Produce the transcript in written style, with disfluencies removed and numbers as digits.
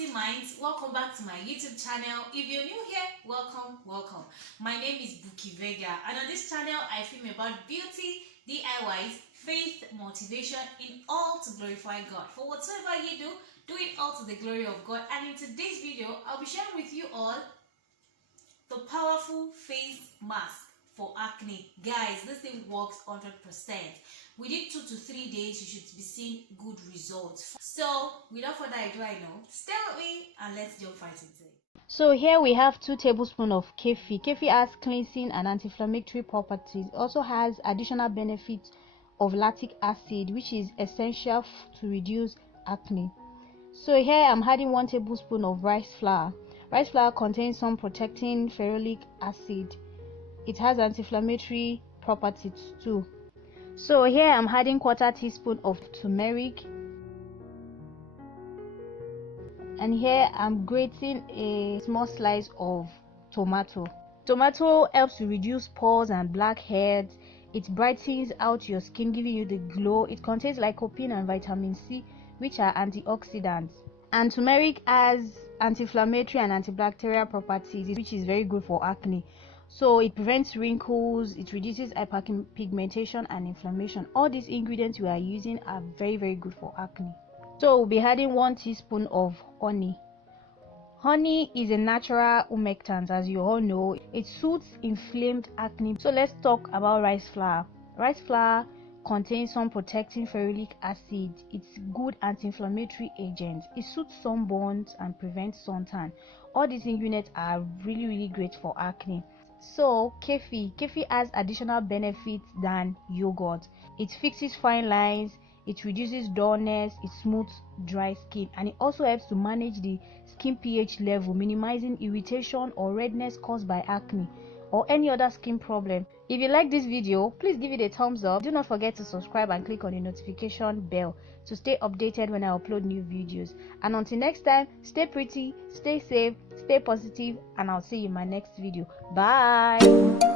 beauty minds, welcome back to my YouTube channel. If you're new here, welcome. My name is Buki Vega, and on this channel I film about beauty, DIYs, faith, motivation, in all to glorify God. For whatsoever you do it all to the glory of God. And in today's video, I'll be sharing with you all the powerful face mask for acne. Guys, this thing works 100%. Within 2 to 3 days, you should be seeing good results. So, without further ado, stay with me and let's jump right into it. So here we have 2 tablespoons of kefir. Kefir has cleansing and anti-inflammatory properties. It also has additional benefits of lactic acid, which is essential to reduce acne. So here I'm adding 1 tablespoon of rice flour. Rice flour contains some protecting ferulic acid. It has anti-inflammatory properties too. So here I'm adding 1/4 teaspoon of turmeric, and here I'm grating a small slice of tomato. Tomato helps to reduce pores and blackheads. It brightens out your skin, giving you the glow. It contains lycopene and vitamin C, which are antioxidants. And turmeric has anti-inflammatory and antibacterial properties, which is very good for acne. So it prevents wrinkles, it reduces hyperpigmentation and inflammation. All these ingredients we are using are very good for acne. So we'll be adding 1 teaspoon of honey. Honey is a natural humectant, as you all know. It soothes inflamed acne. So let's talk about rice flour. Rice flour contains some protecting ferulic acid. It's good anti-inflammatory agent. It soothes sunburns and prevents suntan. All these ingredients are really great for acne. So kefir has additional benefits than yogurt. It fixes fine lines, it reduces dullness, it smooths dry skin, and it also helps to manage the skin pH level, minimizing irritation or redness caused by acne or any other skin problem. If you like this video, please give it a thumbs up. Do not forget to subscribe and click on the notification bell to stay updated when I upload new videos. And until next time, stay pretty, stay safe, stay positive, and I'll see you in my next video. Bye.